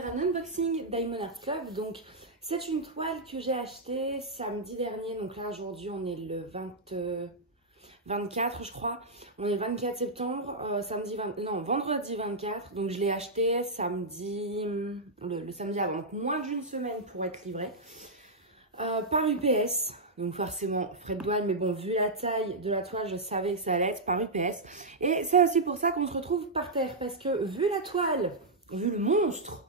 faire un unboxing Diamond Art Club. Donc c'est une toile que j'ai achetée samedi dernier. Donc là aujourd'hui on est le 24 je crois. On est le 24 septembre, vendredi 24. Donc je l'ai acheté samedi, le samedi avant. Donc moins d'une semaine pour être livré. Par UPS. Donc forcément frais de douane, mais bon, vu la taille de la toile, je savais que ça allait être par UPS. Et c'est aussi pour ça qu'on se retrouve par terre, parce que vu la toile, vu le monstre,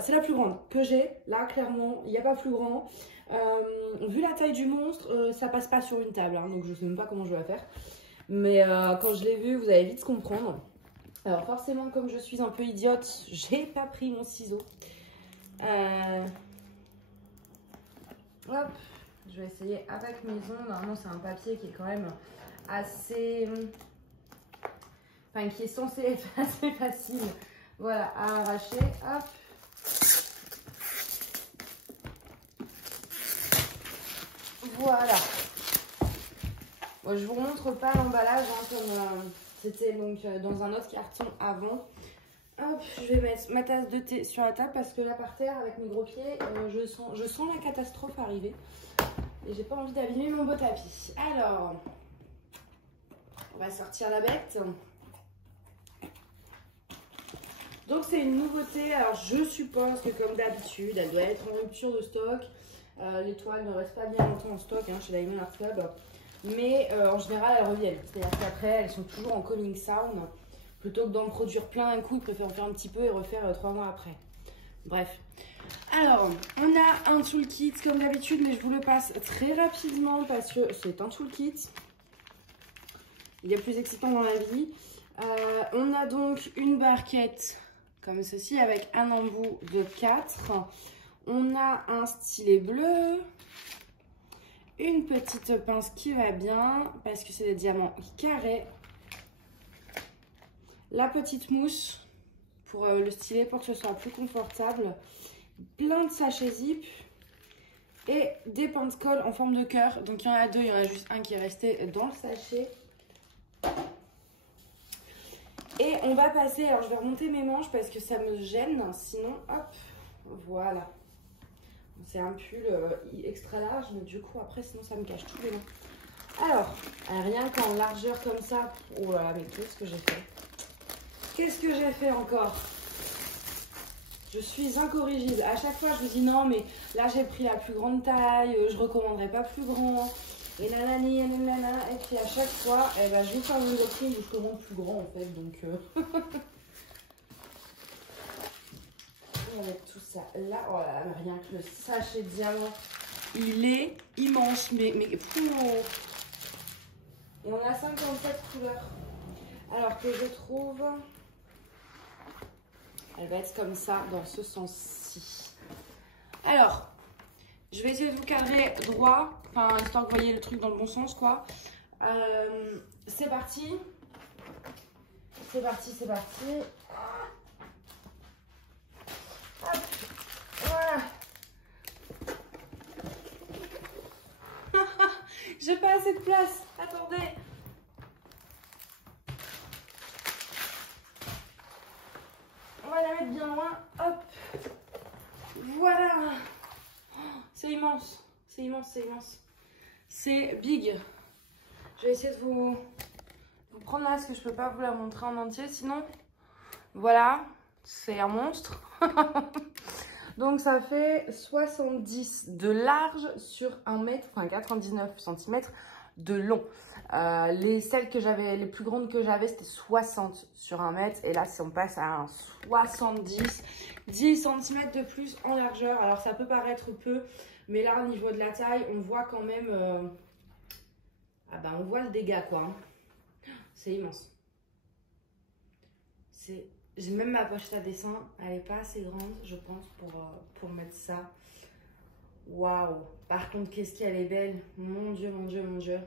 c'est la plus grande que j'ai. Là, clairement, il n'y a pas plus grand. Vu la taille du monstre, ça passe pas sur une table, hein, donc je sais même pas comment je vais la faire. Mais quand je l'ai vu, vous allez vite comprendre. Alors forcément, comme je suis un peu idiote, j'ai pas pris mon ciseau. Hop. Je vais essayer avec mes ongles. Normalement, c'est un papier qui est quand même assez... Enfin, qui est censé être assez facile. Voilà, à arracher. Hop. Voilà. Bon, je vous remontre pas l'emballage, hein, comme c'était donc dans un autre carton avant. Hop, je vais mettre ma tasse de thé sur la table parce que là, par terre, avec mes gros pieds, je sens la catastrophe arriver. Et j'ai pas envie d'abîmer mon beau tapis. Alors, on va sortir la bête. Donc c'est une nouveauté. Alors je suppose que comme d'habitude, elle doit être en rupture de stock. Les toiles ne restent pas bien longtemps en stock hein, chez Diamond Art Club. Mais en général, elles reviennent. C'est-à-dire qu'après, elles sont toujours en coming sound. Plutôt que d'en produire plein d'un coup, ils préfèrent en faire un petit peu et refaire 3 mois après. Bref. Alors, on a un toolkit comme d'habitude, mais je vous le passe très rapidement parce que c'est un toolkit. Il y a plus excitant dans la vie. On a donc une barquette comme ceci avec un embout de 4. On a un stylet bleu. Une petite pince qui va bien parce que c'est des diamants carrés. La petite mousse pour le stylet pour que ce soit plus confortable. Plein de sachets zip et des pince-colle en forme de cœur. Donc il y en a deux, il y en a juste un qui est resté dans le sachet. Et on va passer, alors je vais remonter mes manches parce que ça me gêne, sinon hop, voilà. C'est un pull extra large, mais du coup après sinon ça me cache tous les mains. Alors, rien qu'en largeur comme ça, oh là là, mais qu'est-ce que j'ai fait? Qu'est-ce que j'ai fait encore? Je suis incorrigible. À chaque fois, je vous dis non, mais là, j'ai pris la plus grande taille. Je recommanderais pas plus grand. Et nanani, et nanana. Et puis à chaque fois, eh ben, je vais faire une reprise où je commande plus grand, en fait. Donc, on va mettre tout ça là. Oh là là, rien que le sachet de diamant, il est immense. Mais fou. Et on a 57 couleurs. Alors que je trouve... Elle va être comme ça, dans ce sens-ci. Alors, je vais essayer de vous cadrer droit, enfin, histoire que vous voyez le truc dans le bon sens, quoi. C'est parti. C'est parti, c'est parti. Hop, voilà. J'ai pas assez de place. Attendez. On va la mettre bien loin. Hop. Voilà. C'est immense. C'est immense, c'est immense. C'est big. Je vais essayer de vous prendre là parce que je peux pas vous la montrer en entier. Sinon, voilà. C'est un monstre. Donc ça fait 70 de large sur 1 mètre, enfin 99 cm de long. Les plus grandes que j'avais, c'était 60 sur 1 mètre. Et là, si on passe à un 70, 10 cm de plus en largeur. Alors, ça peut paraître peu, mais là, au niveau de la taille, on voit quand même... on voit le dégât, quoi. Hein. C'est immense. J'ai même ma pochette à dessin. Elle n'est pas assez grande, je pense, pour mettre ça. Waouh! Par contre, qu'est-ce qu'elle est belle. Mon Dieu, mon Dieu, mon Dieu.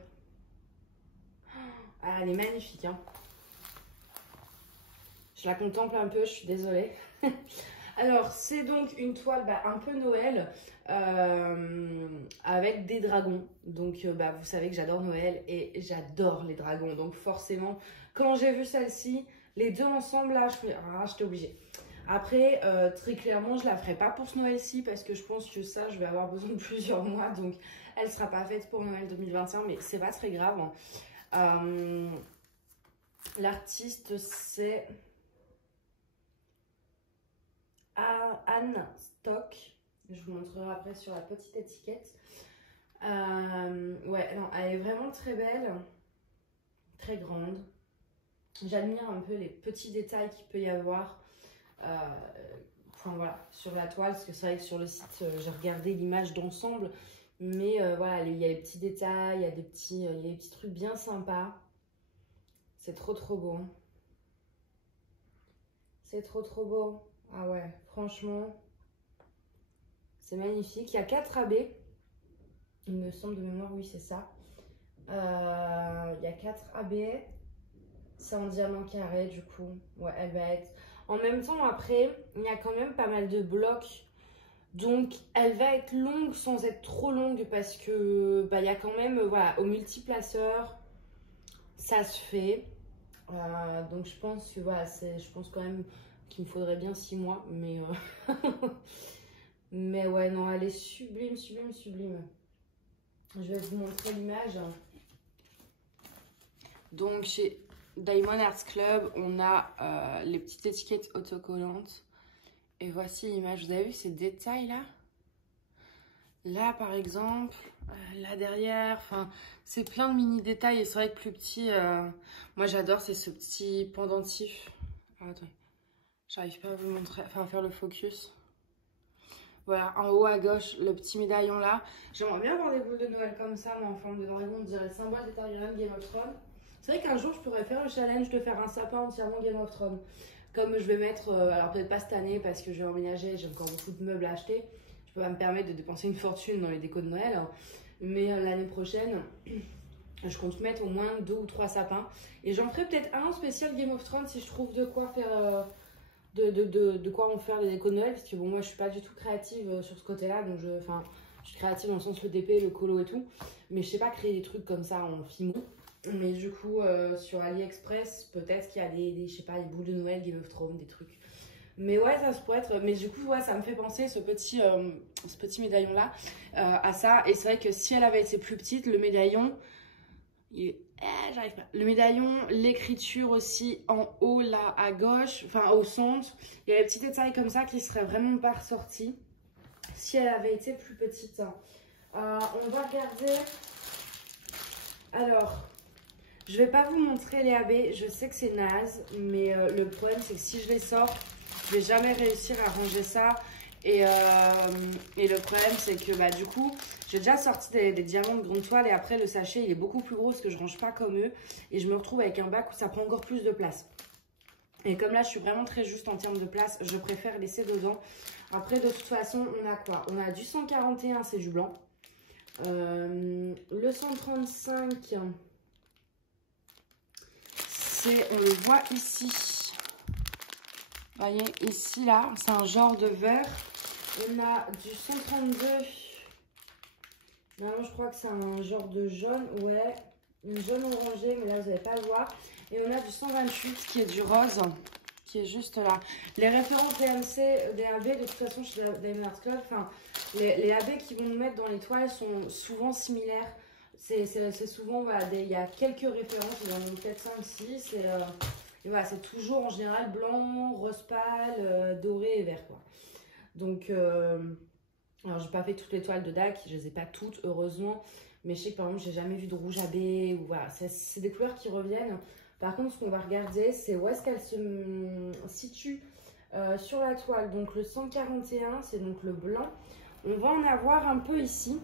Ah, elle est magnifique. Hein. Je la contemple un peu, je suis désolée. Alors, c'est donc une toile un peu Noël avec des dragons. Donc, vous savez que j'adore Noël et j'adore les dragons. Donc, forcément, quand j'ai vu celle-ci, les deux ensemble, là, j'étais obligée. Après, très clairement, je la ferai pas pour ce Noël-ci parce que je pense que ça, je vais avoir besoin de plusieurs mois. Donc, elle sera pas faite pour Noël 2021, mais c'est pas très grave. L'artiste, c'est Anne Stock. Je vous montrerai après sur la petite étiquette. Ouais, non, elle est vraiment très belle, très grande. J'admire un peu les petits détails qu'il peut y avoir. Enfin voilà, sur la toile, parce que c'est vrai que sur le site, j'ai regardé l'image d'ensemble, mais voilà, il y a les petits détails, il y a des petits trucs bien sympas. C'est trop beau. C'est trop beau. Ah ouais, franchement, c'est magnifique. Il y a 4 AB. Il me semble de mémoire, oui, c'est ça. Il y a 4 AB. C'est en diamant carré, du coup. Ouais, elle va être... En même temps, après, il y a quand même pas mal de blocs. Donc, elle va être longue sans être trop longue parce que il y a quand même, voilà, au multiplaceur, ça se fait. Donc, je pense que, voilà, je pense quand même qu'il me faudrait bien 6 mois. Mais, mais ouais, non, elle est sublime. Je vais vous montrer l'image. Donc, chez Diamond Arts Club, on a les petites étiquettes autocollantes. Et voici l'image. Vous avez vu ces détails là? Là, par exemple, là derrière, enfin, c'est plein de mini détails. Et c'est vrai que plus petit, moi j'adore, c'est ce petit pendentif. Ah, attends, j'arrive pas à vous montrer, enfin, à faire le focus. Voilà, en haut à gauche, le petit médaillon là. J'aimerais bien avoir des boules de Noël comme ça, mais en forme de dragon, on dirait le symbole des Targaryens de Game of Thrones. C'est vrai qu'un jour, je pourrais faire le challenge de faire un sapin entièrement Game of Thrones. Comme je vais mettre, alors peut-être pas cette année parce que je vais emménager, j'ai encore beaucoup de meubles à acheter. Je peux pas me permettre de dépenser une fortune dans les décos de Noël. Mais l'année prochaine, je compte mettre au moins 2 ou 3 sapins. Et j'en ferai peut-être un spécial Game of Thrones si je trouve de quoi faire... De quoi en faire les décos de Noël, parce que bon, moi je suis pas du tout créative sur ce côté-là, donc je suis créative dans le sens le DP, le colo et tout, mais je sais pas créer des trucs comme ça en fimo. Mais du coup, sur AliExpress, peut-être qu'il y a je sais pas, des boules de Noël, Game of Thrones, des trucs. Mais ouais, ça se pourrait être. Mais du coup, ouais, ça me fait penser ce petit médaillon-là à ça. Et c'est vrai que si elle avait été plus petite, le médaillon, j'arrive pas. Le médaillon, l'écriture aussi en haut là à gauche, enfin au centre. Il y a des petits détails comme ça qui seraient vraiment pas ressortis si elle avait été plus petite. On va regarder. Alors, je vais pas vous montrer les AB. Je sais que c'est naze, mais le problème c'est que si je les sors, je vais jamais réussir à ranger ça. Et le problème c'est que bah du coup j'ai déjà sorti des diamants de grande toile et après le sachet il est beaucoup plus gros parce que je range pas comme eux et je me retrouve avec un bac où ça prend encore plus de place. Et comme là je suis vraiment très juste en termes de place, je préfère laisser dedans. Après de toute façon on a quoi? On a du 141, c'est du blanc. Le 135, c'est, on le voit ici. Vous voyez ici là, c'est un genre de vert. On a du 132. Normalement, je crois que c'est un genre de jaune. Ouais, une jaune orangée, mais là, vous n'allez pas le voir. Et on a du 128 qui est du rose, qui est juste là. Les références DMC, DAB, de toute façon, chez Diamond Art Club, enfin, les AB qu'ils vont nous mettre dans les toiles sont souvent similaires. C'est souvent, voilà, il y a quelques références, il y en a peut-être 5-6. Et voilà, c'est toujours en général blanc, rose pâle, doré et vert, quoi. Donc, alors j'ai pas fait toutes les toiles de DAC, je les ai pas toutes heureusement, mais je sais que par exemple j'ai jamais vu de rouge à baie, ou voilà, c'est des couleurs qui reviennent. Par contre, ce qu'on va regarder, c'est où est-ce qu'elle se situe sur la toile. Donc le 141, c'est donc le blanc. On va en avoir un peu ici.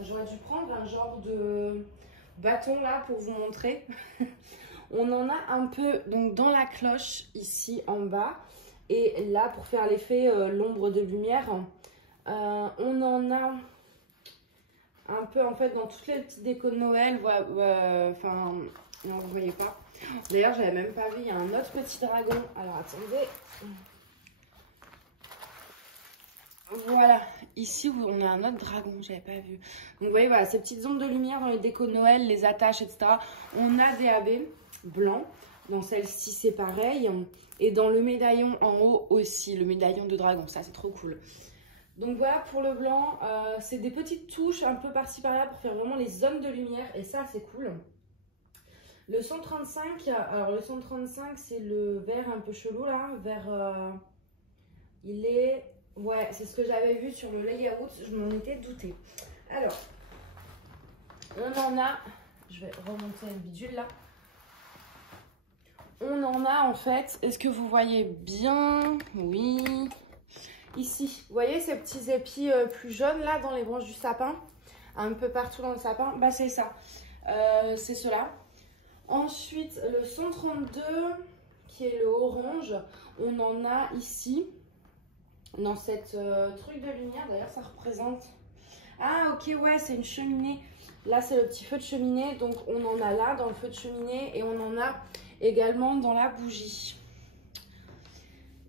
J'aurais dû prendre un genre de bâton là pour vous montrer. On en a un peu donc dans la cloche ici en bas. Et là, pour faire l'effet l'ombre de lumière, on en a un peu en fait dans toutes les petites décos de Noël. Enfin, non, vous voyez pas. D'ailleurs, j'avais même pas vu, il y a un autre petit dragon. Alors, attendez. Voilà, ici on a un autre dragon, j'avais pas vu. Donc, vous voyez, voilà, ces petites ombres de lumière dans les décos de Noël, les attaches, etc. On a des AB blancs. Dans celle-ci, c'est pareil. Et dans le médaillon en haut aussi, le médaillon de dragon. Ça, c'est trop cool. Donc voilà pour le blanc. C'est des petites touches un peu par-ci par-là pour faire vraiment les zones de lumière. Et ça, c'est cool. Le 135, alors le 135, c'est le vert un peu chelou là. Vert, il est... Ouais, c'est ce que j'avais vu sur le layout. Je m'en étais doutée. Alors, on en a... Je vais remonter le bidule là. On en a en fait, est-ce que vous voyez bien? Oui. Ici, vous voyez ces petits épis plus jaunes là dans les branches du sapin? Un peu partout dans le sapin? Bah c'est ça. C'est cela. Ensuite, le 132 qui est le orange, on en a ici. Dans cette truc de lumière, d'ailleurs ça représente... Ah ok, ouais, c'est une cheminée. Là c'est le petit feu de cheminée, donc on en a là dans le feu de cheminée et on en a également dans la bougie.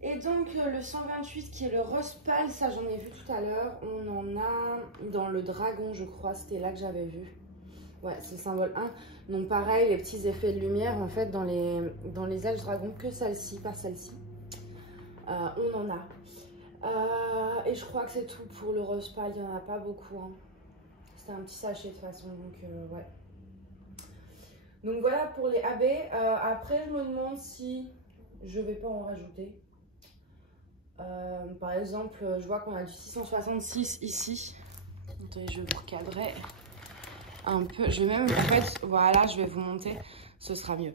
Et donc le 128 qui est le rose pâle, ça j'en ai vu tout à l'heure. On en a dans le dragon, je crois, c'était là que j'avais vu. Ouais, c'est le symbole 1. Donc pareil, les petits effets de lumière en fait dans les ailes dragon, que celle-ci, pas celle-ci. On en a. Et je crois que c'est tout pour le rose pâle, il n'y en a pas beaucoup. Hein. C'était un petit sachet de toute façon, donc ouais. Donc voilà pour les AB. Après, je me demande si je vais pas en rajouter. Par exemple, je vois qu'on a du 666 ici. Attendez, je vais vous recadrer un peu. Je vais même, en fait, voilà, je vais vous monter. Ce sera mieux.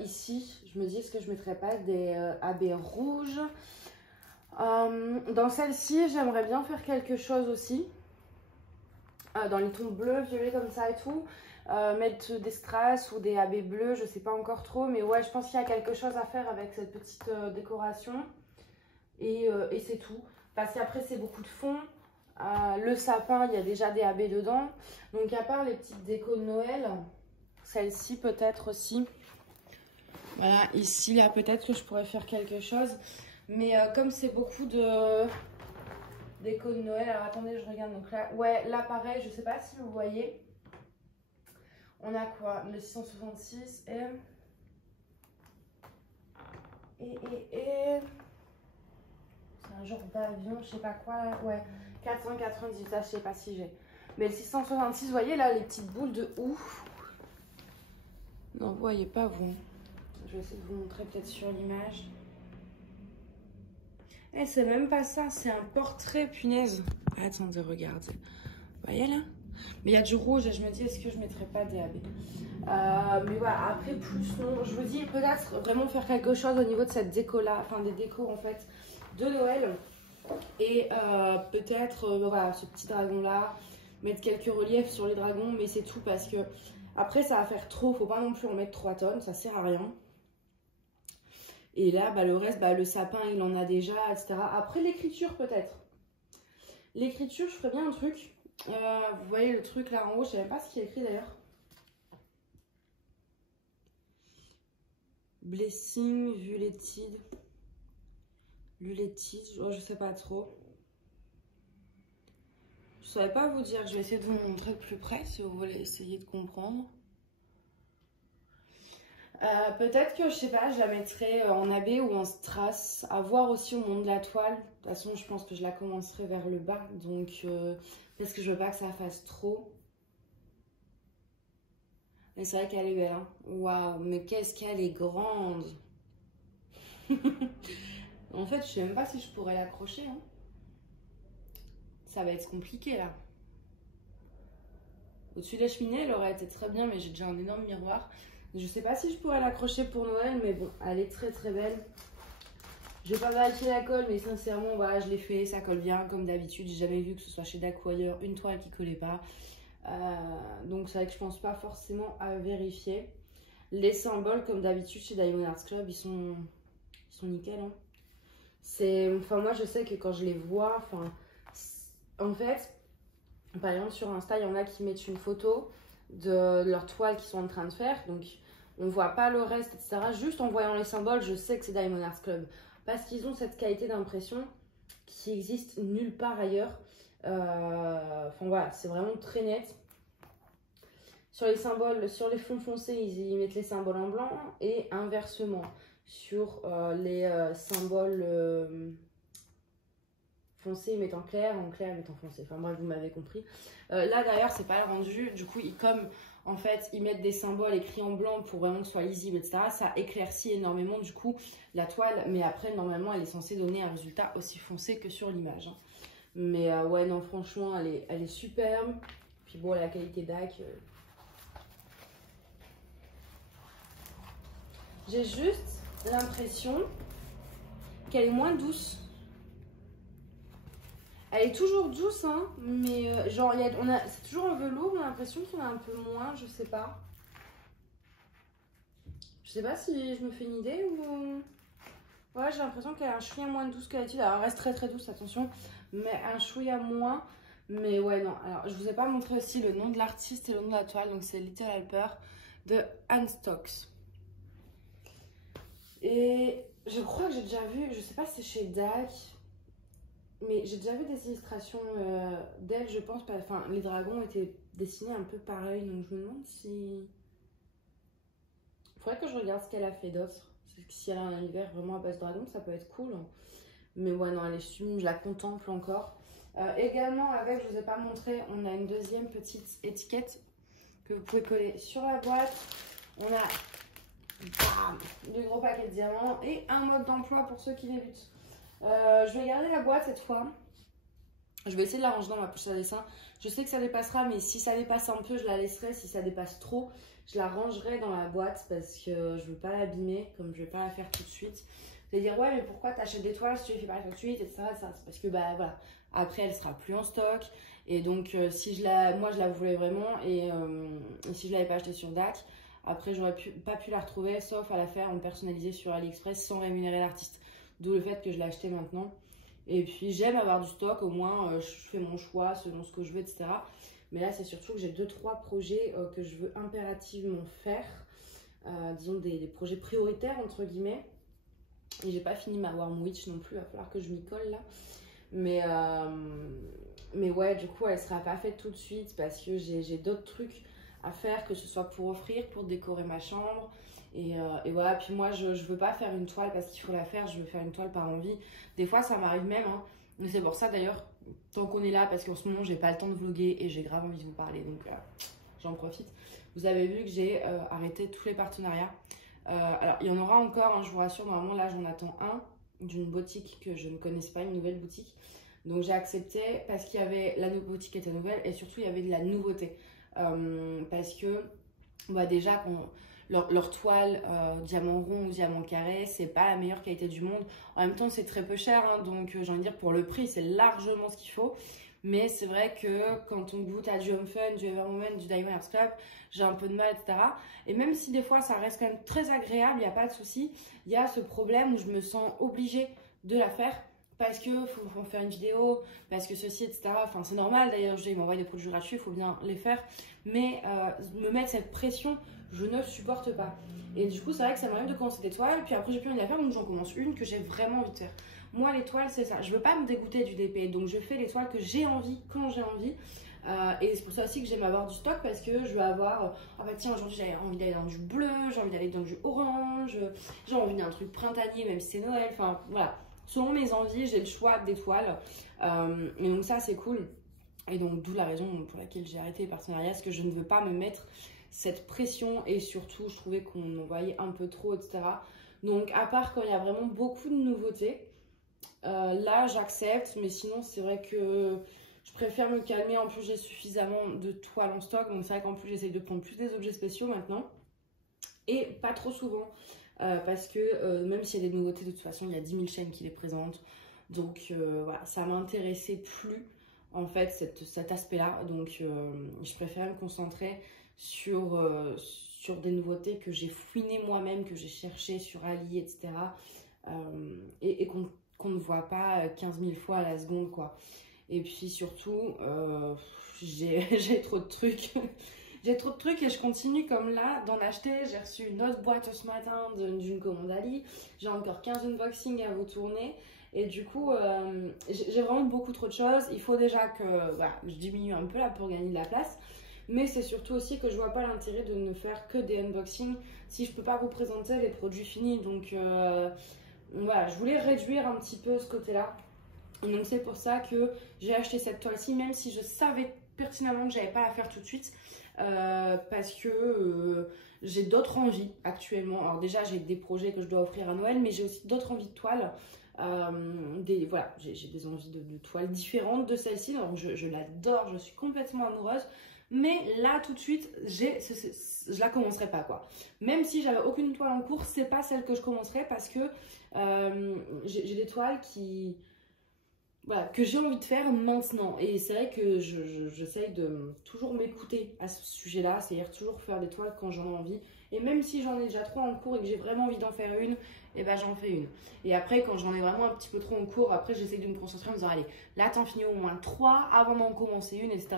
Ici, je me dis, est-ce que je ne mettrais pas des AB rouges? Dans celle-ci, j'aimerais bien faire quelque chose aussi. Dans les tons bleus, violets comme ça et tout. Mettre des strass ou des AB bleus, je sais pas encore trop. Mais ouais, je pense qu'il y a quelque chose à faire avec cette petite décoration. Et c'est tout. Parce qu'après, c'est beaucoup de fond. Le sapin, il y a déjà des AB dedans. Donc, à part les petites décos de Noël, celle-ci peut-être aussi. Voilà, ici, là, peut-être que je pourrais faire quelque chose. Mais comme c'est beaucoup de déco de Noël, alors attendez, je regarde. Donc là, ouais, là, pareil, je sais pas si vous voyez. On a quoi? Le 666 et... C'est un genre d'avion, je sais pas quoi. Ouais, 498, ça, je sais pas si j'ai. Mais le 666, vous voyez là, les petites boules de ouf. Non, vous voyez pas, vous. Je vais essayer de vous montrer peut-être sur l'image. Eh, c'est même pas ça, c'est un portrait, punaise. Attendez, regardez. Vous voyez là? Mais il y a du rouge et je me dis, est-ce que je mettrais pas des AB? Mais voilà, après, plus non. Je vous dis, peut-être vraiment faire quelque chose au niveau de cette déco-là, enfin des décos en fait, de Noël. Et peut-être, voilà, ce petit dragon-là, mettre quelques reliefs sur les dragons, mais c'est tout parce que après, ça va faire trop. Faut pas non plus en mettre 3 tonnes, ça sert à rien. Et là, bah, le reste, bah, le sapin, il en a déjà, etc. Après, l'écriture, peut-être. L'écriture, je ferais bien un truc. Vous voyez le truc là en haut, je ne sais même pas ce qu'il y a écrit d'ailleurs. Blessing, Vulated. Vulated, oh, je sais pas trop. Je ne saurais pas vous dire, je vais essayer de vous montrer de plus près si vous voulez essayer de comprendre. Peut-être que, je sais pas, je la mettrai en AB ou en strass, à voir aussi au moment de la toile. De toute façon, je pense que je la commencerai vers le bas, donc parce que je veux pas que ça fasse trop. Mais c'est vrai qu'elle est belle, hein. Waouh, mais qu'est-ce qu'elle est grande. En fait, je sais même pas si je pourrais l'accrocher, hein. Ça va être compliqué, là. Au-dessus de la cheminée, elle aurait été très bien, mais j'ai déjà un énorme miroir. Je sais pas si je pourrais l'accrocher pour Noël, mais bon, elle est très très belle. Je vais pas vérifier la colle, mais sincèrement, voilà, je l'ai fait, ça colle bien comme d'habitude. J'ai jamais vu que ce soit chez Dac ou ailleurs une toile qui collait pas. Donc c'est vrai que je pense pas forcément à vérifier. Les symboles, comme d'habitude chez Diamond Arts Club, ils sont nickel. Hein. Enfin, moi je sais que quand je les vois, enfin, en fait, par exemple sur Insta, il y en a qui mettent une photo de leur toile qu'ils sont en train de faire. Donc on voit pas le reste, etc. Juste en voyant les symboles, je sais que c'est Diamond Arts Club. Parce qu'ils ont cette qualité d'impression qui existe nulle part ailleurs. Enfin voilà, c'est vraiment très net. Sur les symboles, sur les fonds foncés, ils mettent les symboles en blanc et inversement. Sur les symboles foncés, ils mettent en clair ils mettent en foncé. Enfin bref, vous m'avez compris. Là d'ailleurs, c'est pas le rendu. Du coup, comme en fait, ils mettent des symboles écrits en blanc pour vraiment que ce soit lisible, etc. Ça éclaircit énormément du coup la toile. Mais après, normalement, elle est censée donner un résultat aussi foncé que sur l'image. Hein. Mais ouais, non, franchement, elle est superbe. Puis bon, la qualité DAC... J'ai juste l'impression qu'elle est moins douce. Elle est toujours douce, hein, mais genre, c'est toujours un velours, on a l'impression qu'il y en a un peu moins, je sais pas. Je sais pas si je me fais une idée ou... Ouais, j'ai l'impression qu'elle a un chouïa moins douce que d'habitude. Alors, elle reste très très douce, attention, mais un chouïa moins. Mais ouais, non. Alors, je vous ai pas montré aussi le nom de l'artiste et le nom de la toile, donc c'est Little Helper de Anne Stokes. Et je crois que j'ai déjà vu, je sais pas si c'est chez DAC, mais j'ai déjà vu des illustrations d'elle, je pense. Enfin, les dragons étaient dessinés un peu pareil, donc je me demande si... Faudrait que je regarde ce qu'elle a fait d'autre. Si elle a un univers vraiment à base dragon, ça peut être cool. Mais ouais, non, elle est sublime, je la contemple encore. Également, avec, je vous ai pas montré, on a une deuxième petite étiquette que vous pouvez coller sur la boîte. On a... Bam, deux gros paquets de diamants et un mode d'emploi pour ceux qui débutent. Je vais garder la boîte cette fois. Je vais essayer de la ranger dans ma poche à dessin. Je sais que ça dépassera, mais si ça dépasse un peu, je la laisserai. Si ça dépasse trop, je la rangerai dans la boîte parce que je veux pas l'abîmer, comme je vais pas la faire tout de suite. Vous allez dire, ouais, mais pourquoi t'achètes des toiles si tu les fais pas tout de suite, etc. C'est parce que, bah voilà, après elle sera plus en stock. Et donc, si moi je la voulais vraiment, et si je l'avais pas achetée sur DAC, après, j'aurais pas pu la retrouver, sauf à la faire en personnalisé sur AliExpress sans rémunérer l'artiste. D'où le fait que je l'ai acheté maintenant. Et puis, j'aime avoir du stock, au moins, je fais mon choix selon ce que je veux, etc. Mais là, c'est surtout que j'ai 2-3 projets que je veux impérativement faire. Disons des projets prioritaires, entre guillemets. Et j'ai pas fini ma Warm Witch non plus, il va falloir que je m'y colle là. Mais ouais, du coup, elle sera pas faite tout de suite parce que j'ai d'autres trucs à faire, que ce soit pour offrir, pour décorer ma chambre. Et voilà, puis moi, je veux pas faire une toile parce qu'il faut la faire, je veux faire une toile par envie. Des fois, ça m'arrive même, hein. C'est pour ça d'ailleurs, tant qu'on est là, parce qu'en ce moment, j'ai pas le temps de vlogger et j'ai grave envie de vous parler, donc j'en profite. Vous avez vu que j'ai arrêté tous les partenariats. Alors, il y en aura encore, hein, je vous rassure, normalement, là, j'en attends un d'une boutique que je ne connaissais pas, une nouvelle boutique. Donc, j'ai accepté parce qu'il y avait la nouvelle boutique qui était nouvelle et surtout, il y avait de la nouveauté. Parce que bah déjà leur toile diamant rond ou diamant carré, c'est pas la meilleure qualité du monde. En même temps, c'est très peu cher, hein, donc j'ai envie de dire pour le prix, c'est largement ce qu'il faut. Mais c'est vrai que quand on goûte à du Home Fun, du Evermoment, du Diamond Art Club, j'ai un peu de mal, etc. Et même si des fois ça reste quand même très agréable, il n'y a pas de souci, il y a ce problème où je me sens obligée de la faire. Parce que faut faire une vidéo, parce que ceci, etc. Enfin, c'est normal d'ailleurs, ils m'envoient des produits gratuits, il faut bien les faire. Mais me mettre cette pression, je ne supporte pas. Et du coup, c'est vrai que ça m'arrive de commencer des toiles, puis après j'ai plus rien à faire, donc j'en commence une que j'ai vraiment envie de faire. Moi, les toiles, c'est ça. Je veux pas me dégoûter du DP, donc je fais les toiles que j'ai envie, quand j'ai envie. Et c'est pour ça aussi que j'aime avoir du stock, parce que je veux avoir, ah bah tiens, aujourd'hui j'ai envie d'aller dans du bleu, j'ai envie d'aller dans du orange, j'ai envie d'un truc printanier, même si c'est Noël, enfin voilà. Selon mes envies, j'ai le choix des toiles. Et donc ça, c'est cool. Et donc, d'où la raison pour laquelle j'ai arrêté les partenariats, parce que je ne veux pas me mettre cette pression. Et surtout, je trouvais qu'on m'envoyait un peu trop, etc. Donc, à part quand il y a vraiment beaucoup de nouveautés, là, j'accepte. Mais sinon, c'est vrai que je préfère me calmer. En plus, j'ai suffisamment de toiles en stock. Donc, c'est vrai qu'en plus, j'essaye de prendre plus des objets spéciaux maintenant. Et pas trop souvent. Parce que même s'il y a des nouveautés, de toute façon, il y a 10 000 chaînes qui les présentent. Donc voilà, ça m'intéressait plus en fait cet aspect-là. Donc je préfère me concentrer sur des nouveautés que j'ai fouinées moi-même, que j'ai cherché sur Ali, etc. Et qu'on ne voit pas 15 000 fois à la seconde, quoi. Et puis surtout, j'ai trop de trucs. J'ai trop de trucs et je continue comme là d'en acheter. J'ai reçu une autre boîte ce matin d'une commande Ali. J'ai encore 15 unboxings à vous tourner. Et du coup, j'ai vraiment beaucoup trop de choses. Il faut déjà que je diminue un peu là pour gagner de la place. Mais c'est surtout aussi que je vois pas l'intérêt de ne faire que des unboxings si je peux pas vous présenter les produits finis. Donc voilà, je voulais réduire un petit peu ce côté-là. Donc c'est pour ça que j'ai acheté cette toile-ci, même si je savais pertinemment que j'avais pas à faire tout de suite. Parce que j'ai d'autres envies actuellement. Alors déjà j'ai des projets que je dois offrir à Noël, mais j'ai aussi d'autres envies de toiles. Voilà, j'ai des envies de toiles différentes de celle-ci. Donc je l'adore, je suis complètement amoureuse. Mais là tout de suite, je la commencerai pas quoi. Même si j'avais aucune toile en cours, c'est pas celle que je commencerai parce que j'ai des toiles qui... Voilà, que j'ai envie de faire maintenant. Et c'est vrai que j'essaye de toujours m'écouter à ce sujet-là, c'est-à-dire toujours faire des toiles quand j'en ai envie. Et même si j'en ai déjà 3 en cours et que j'ai vraiment envie d'en faire une, et ben j'en fais une. Et après, quand j'en ai vraiment un petit peu trop en cours, après j'essaye de me concentrer en me disant allez, là t'en finis au moins 3 avant d'en commencer une, etc.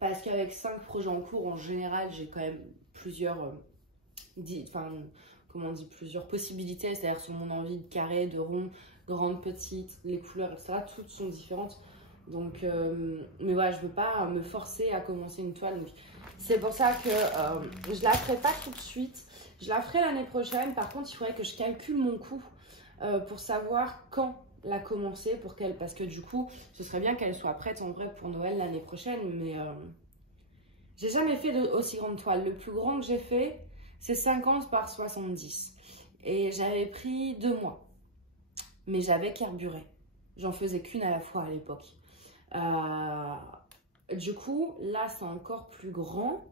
Parce qu'avec 5 projets en cours, en général, j'ai quand même plusieurs, comment on dit, plusieurs possibilités, c'est-à-dire sur mon envie de carré, de rond, grande, petite, les couleurs, etc. Toutes sont différentes. Donc, mais voilà, je veux pas me forcer à commencer une toile. Donc, c'est pour ça que je la ferai pas tout de suite. Je la ferai l'année prochaine. Par contre, il faudrait que je calcule mon coût pour savoir quand la commencer parce que du coup, ce serait bien qu'elle soit prête en vrai pour Noël l'année prochaine. Mais j'ai jamais fait de aussi grande toile. Le plus grand que j'ai fait, c'est 50 par 70. Et j'avais pris 2 mois. Mais j'avais carburé. J'en faisais qu'une à la fois à l'époque. Du coup, là, c'est encore plus grand.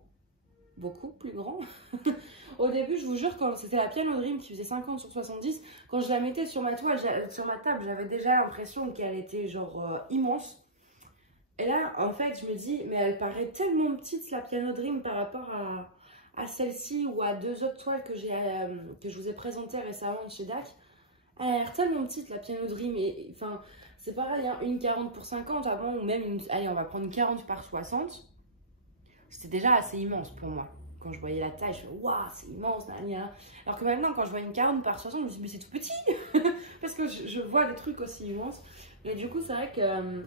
Beaucoup plus grand. Au début, je vous jure, quand c'était la Piano Dream qui faisait 50 sur 70, quand je la mettais sur ma toile, sur ma table, j'avais déjà l'impression qu'elle était genre immense. Et là, en fait, je me dis, mais elle paraît tellement petite, la Piano Dream, par rapport à celle-ci ou à 2 autres toiles que je vous ai présentées récemment de chez DAC. Elle a l'air tellement petite, la Piano Dream. Et enfin, c'est pareil, hein, une 40 pour 50 avant, ou même une. Allez, on va prendre une 40 par 60. C'était déjà assez immense pour moi. Quand je voyais la taille, je me disais, waouh, c'est immense, nan. Alors que maintenant, quand je vois une 40 par 60, je me dis, mais c'est tout petit. Parce que je vois des trucs aussi immenses. Et du coup, c'est vrai que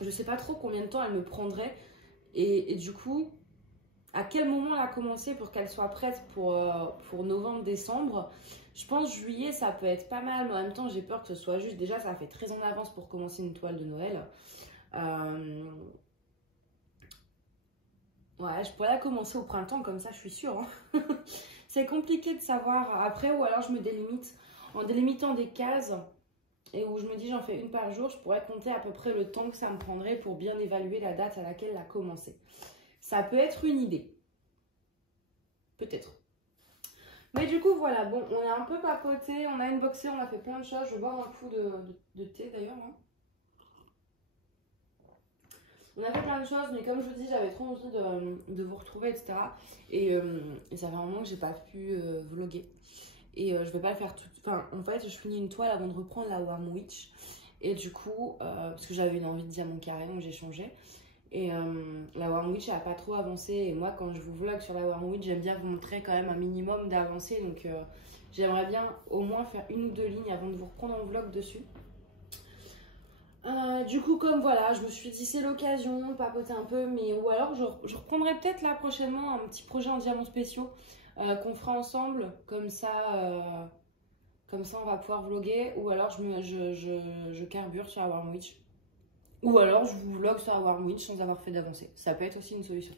je sais pas trop combien de temps elle me prendrait. Et du coup, à quel moment la commencer pour qu'elle soit prête pour novembre-décembre. Je pense juillet, ça peut être pas mal, mais en même temps, j'ai peur que ce soit juste. Déjà, ça fait très en avance pour commencer une toile de Noël. Ouais, je pourrais la commencer au printemps, comme ça, je suis sûre. Hein. C'est compliqué de savoir après, ou alors je me délimite. En délimitant des cases, et où je me dis j'en fais une par jour, je pourrais compter à peu près le temps que ça me prendrait pour bien évaluer la date à laquelle la commencer. Ça peut être une idée. Peut-être. Mais du coup, voilà, bon, on a un peu papoté, on a unboxé, on a fait plein de choses. Je vais boire un coup de thé d'ailleurs. Hein. On a fait plein de choses, mais comme je vous dis, j'avais trop envie de vous retrouver, etc. Et ça fait un moment que j'ai pas pu vlogger. Et je vais pas le faire tout. Enfin, en fait, je finis une toile avant de reprendre la Warm Witch. Et du coup, parce que j'avais une envie de diamant carré, donc j'ai changé. Et la Warm Witch n'a pas trop avancé. Et moi, quand je vous vlog sur la Warm Witch, j'aime bien vous montrer quand même un minimum d'avancée. Donc, j'aimerais bien au moins faire 1 ou 2 lignes avant de vous reprendre en vlog dessus. Du coup, comme voilà, je me suis dit c'est l'occasion, papoter un peu. Mais ou alors, je reprendrai peut-être là prochainement un petit projet en diamants spéciaux qu'on fera ensemble. Comme ça, on va pouvoir vlogger. Ou alors, je carbure sur la Warm Witch. Ou alors je vous vlog sur la Warm Witch sans avoir fait d'avancée. Ça peut être aussi une solution.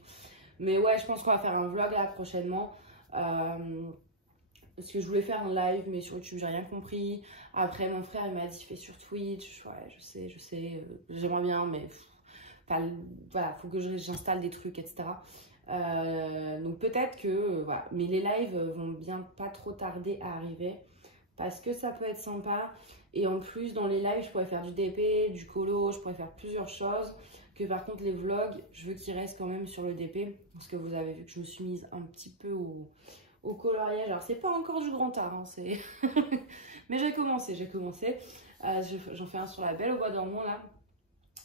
Mais ouais, je pense qu'on va faire un vlog là prochainement. Parce que je voulais faire un live, mais sur YouTube, j'ai rien compris. Après, mon frère, il m'a dit, fais sur Twitch. Ouais, je sais, j'aimerais bien, mais voilà, faut que j'installe des trucs, etc. Donc peut-être que, voilà. Mais les lives vont bien pas trop tarder à arriver. Parce que ça peut être sympa. Et en plus, dans les lives, je pourrais faire du DP, du colo, je pourrais faire plusieurs choses. Que par contre, les vlogs, je veux qu'ils restent quand même sur le DP. Parce que vous avez vu que je me suis mise un petit peu au coloriage. Alors, c'est pas encore du grand art, hein, mais j'ai commencé. J'en fais un sur la Belle au bois dormant, là.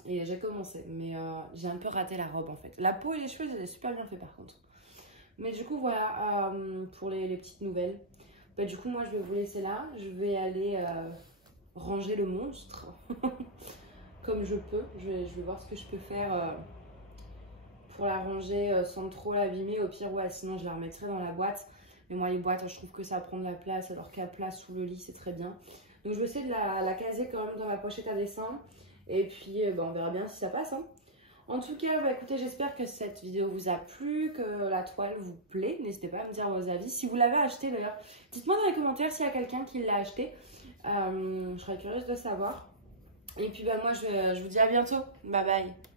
Et j'ai commencé. Mais j'ai un peu raté la robe, en fait. La peau et les cheveux, j'ai super bien fait, par contre. Mais du coup, voilà, pour les petites nouvelles. Bah, du coup, moi, je vais vous laisser là. Je vais aller ranger le monstre comme je peux. Je vais voir ce que je peux faire pour la ranger sans trop l'abîmer. Au pire, ouais, sinon je la remettrai dans la boîte. Mais moi, les boîtes, je trouve que ça prend de la place, alors qu'à place sous le lit, c'est très bien. Donc, je vais essayer de la caser quand même dans ma pochette à dessin. Et puis, on verra bien si ça passe. Hein. En tout cas, bah, écoutez, j'espère que cette vidéo vous a plu, que la toile vous plaît. N'hésitez pas à me dire vos avis. Si vous l'avez acheté d'ailleurs, dites-moi dans les commentaires s'il y a quelqu'un qui l'a acheté. Je serais curieuse de savoir. Et puis, bah, moi, je vous dis à bientôt. Bye bye.